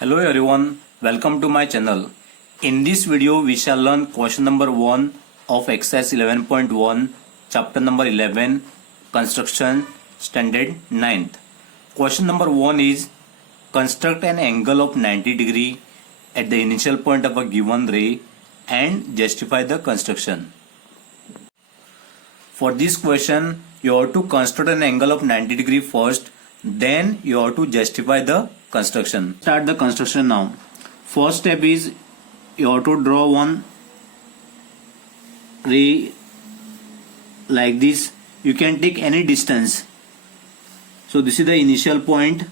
Hello everyone, welcome to my channel. In this video we shall learn question number 1 of exercise 11.1 chapter number 11 construction standard 9th. Question number 1 is construct an angle of 90 degree at the initial point of a given ray and justify the construction. For this question you have to construct an angle of 90 degree first, then you have to justify the construction. Start the construction now. First step is you have to draw one ray like this. You can take any distance. So this is the initial point.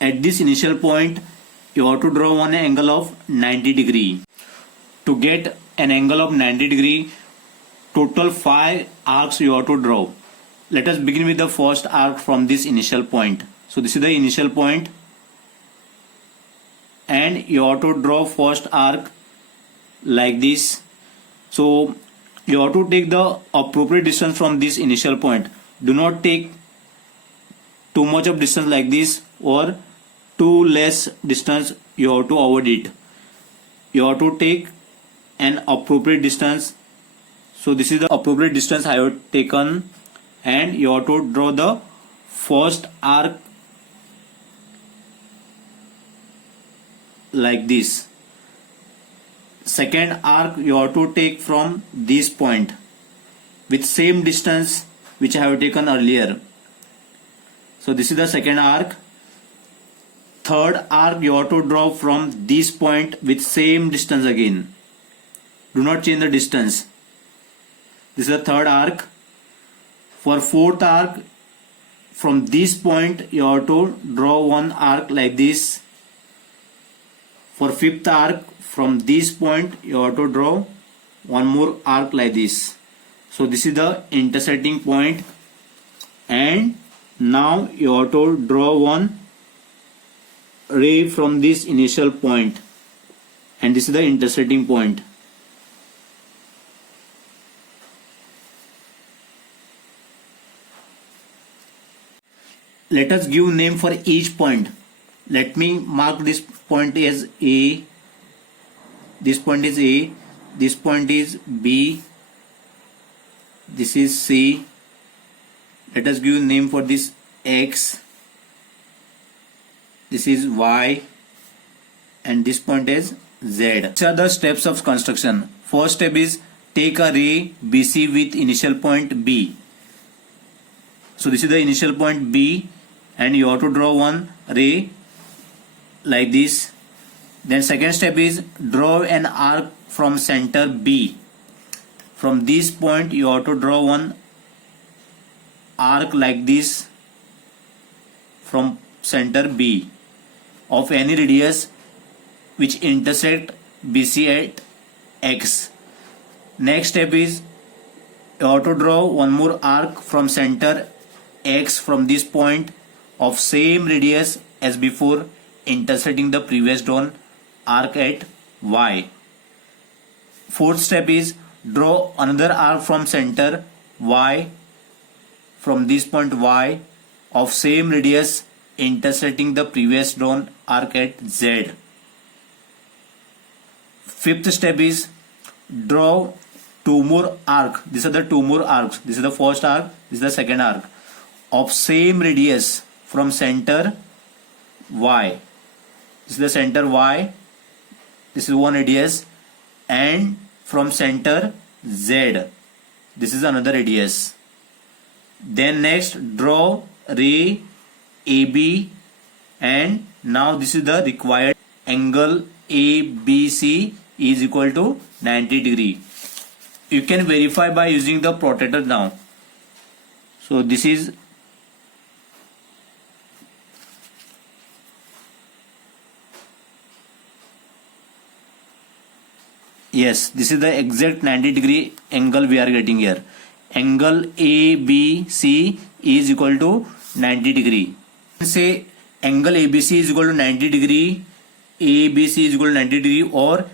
At this initial point you have to draw one angle of 90 degree. To get an angle of 90 degree, total 5 arcs you have to draw. Let us begin with the first arc from this initial point. So this is the initial point and you have to draw first arc like this. So you have to take the appropriate distance from this initial point. Do not take too much of distance like this or too less distance. You have to avoid it. You have to take an appropriate distance. So this is the appropriate distance I have taken, and you have to draw the first arc like this. Second arc you have to take from this point with same distance which I have taken earlier. So this is the second arc. Third arc you have to draw from this point with same distance again. Do not change the distance. This is the third arc. For fourth arc, from this point you have to draw one arc like this. For fifth arc, from this point you have to draw one more arc like this. So this is the intersecting point, and now you have to draw one ray from this initial point, and this is the intersecting point. Let us give name for each point. Let me mark this point as A, this point is A, this point is B, this is C. Let us give name for this X, this is Y, and this point is Z. These are the steps of construction. First step is take a ray BC with initial point B. So this is the initial point B, and you have to draw one ray like this. Then second step is draw an arc from center B. From this point you have to draw one arc like this from center B of any radius which intersect BC at X. Next step is you have to draw one more arc from center X from this point of same radius as before, intersecting the previous drawn arc at Y. Fourth step is draw another arc from center Y from this point Y of same radius, intersecting the previous drawn arc at Z. Fifth step is draw two more arcs. These are the two more arcs. This is the first arc, this is the second arc of same radius from center Y. This is the center Y, this is one radius, and from center Z, this is another radius. Then next draw ray AB, and now this is the required angle ABC is equal to 90 degree. You can verify by using the protractor now. So this is yes, this is the exact 90 degree angle we are getting here. Angle ABC is equal to 90 degree. Say angle ABC is equal to 90 degree, ABC is equal to 90 degree, or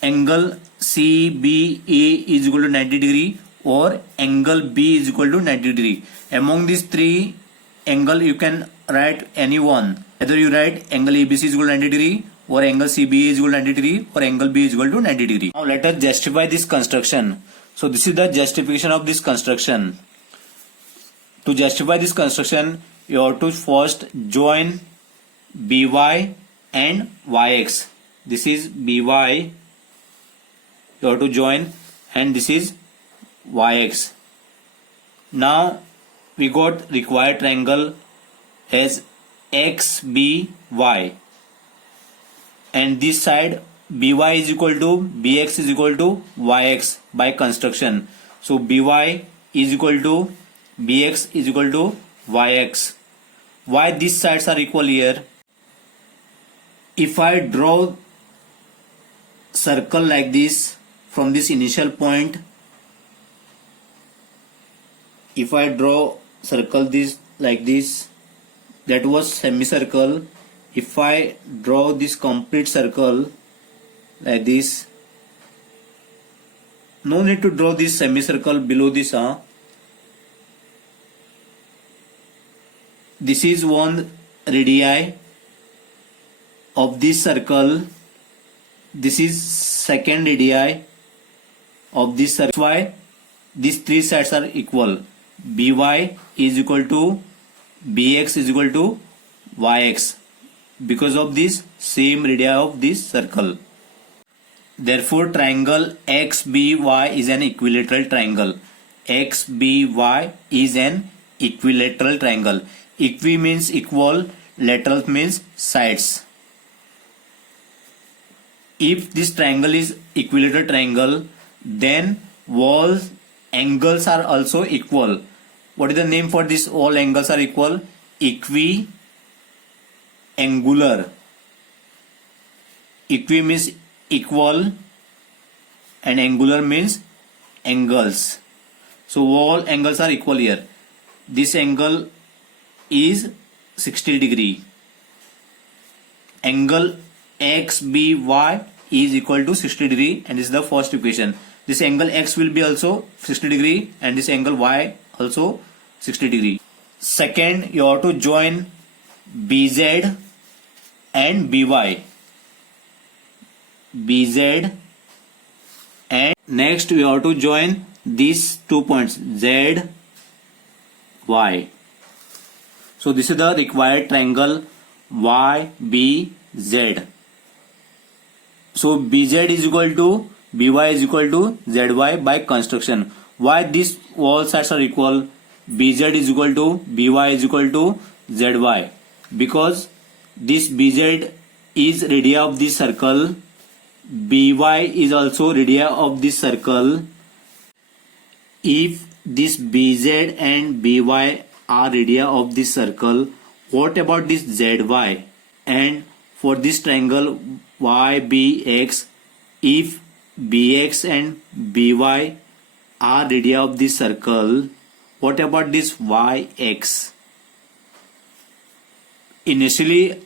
angle CBA is equal to 90 degree, or angle B is equal to 90 degree. Among these three angle you can write any one. Either you write angle ABC is equal to 90 degree or angle CBE is equal to 90 degree or angle B is equal to 90 degree. Now let us justify this construction. So this is the justification of this construction. To justify this construction, you have to first join BY and YX. This is BY, you have to join, and this is YX. Now we got required triangle as XBY, and this side BY is equal to BX is equal to YX by construction. So BY is equal to BX is equal to YX. Why these sides are equal here? If I draw circle like this from this initial point, if I draw circle this like this, that was semicircle. If I draw this complete circle like this, no need to draw this semicircle below this. This is one radii of this circle. This is second radii of this circle. That's why these three sides are equal. BY is equal to BX is equal to YX because of this same radii of this circle. Therefore, triangle XBY is an equilateral triangle. XBY is an equilateral triangle. Equi means equal, lateral means sides. If this triangle is equilateral triangle, then wall angles are also equal. What is the name for this? All angles are equal. Equiangular. Equi means equal and angular means angles. So all angles are equal here. This angle is 60 degree. Angle XBY is equal to 60 degree, and this is the first equation. This angle X will be also 60 degree and this angle Y also 60 degree. Second, you have to join BZ and BY. BZ, and next we have to join these 2 points Z, Y. So this is the required triangle YBZ. So BZ is equal to BY is equal to ZY by construction. Why these all sides are equal? BZ is equal to BY is equal to ZY. Because this BZ is radii of this circle. BY is also radii of this circle. If this BZ and BY are radii of this circle, what about this ZY? And for this triangle YBX, if BX and BY are radii of this circle, what about this YX? Initially,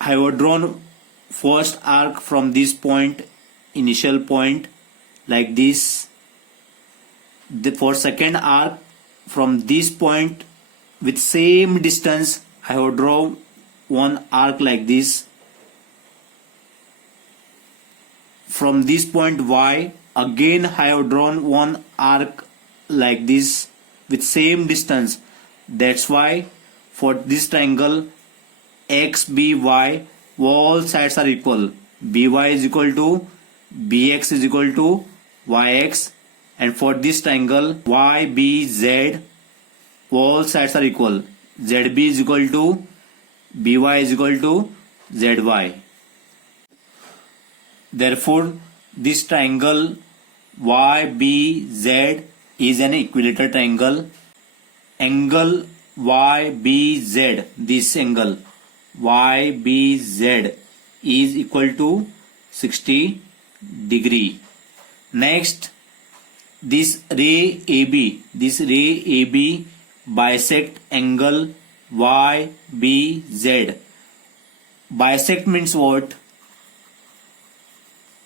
I have drawn first arc from this point, initial point, like this. For second arc from this point with same distance, I have drawn one arc like this. From this point Y, again I have drawn one arc like this with same distance. That's why for this triangle XBY, all sides are equal. BY is equal to BX is equal to YX, and for this triangle YBZ, all sides are equal. ZB is equal to BY is equal to ZY. Therefore, this triangle YBZ is an equilateral triangle. Angle YBZ, this angle YBZ is equal to 60 degree. Next, this ray AB bisect angle YBZ. Bisect means what?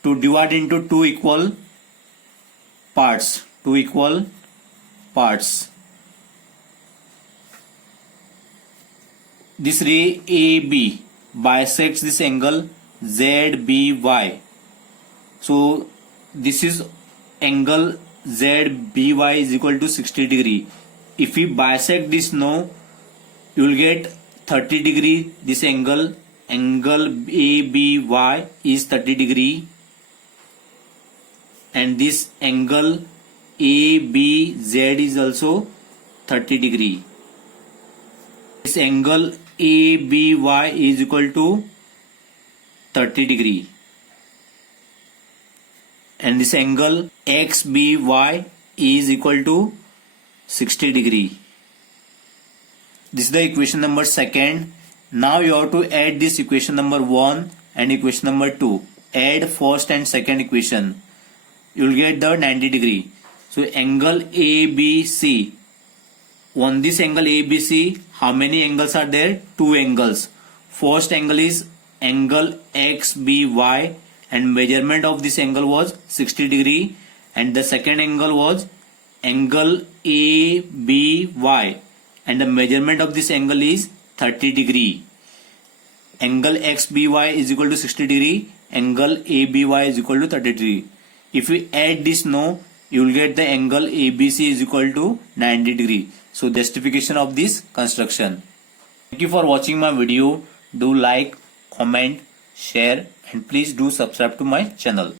To divide into two equal parts. this ray AB bisects this angle ZBY. So this is angle ZBY is equal to 60 degree. If we bisect this now, you will get 30 degree. This angle ABY is 30 degree, and this angle ABZ is also 30 degree. This angle ABY is equal to 30 degree, and this angle XBY is equal to 60 degree. This is the equation number 2. Now you have to add this equation number 1 and equation number 2. Add first and second equation. You will get the 90 degree. So angle ABC. On this angle ABC, how many angles are there? 2 angles. First angle is angle XBY, and measurement of this angle was 60 degree, and the second angle was angle ABY, and the measurement of this angle is 30 degree. Angle XBY is equal to 60 degree, angle ABY is equal to 30 degree. If we add this now, you will get the angle ABC is equal to 90 degree. So justification of this construction. Thank you for watching my video. Do like, comment, share, and please do subscribe to my channel.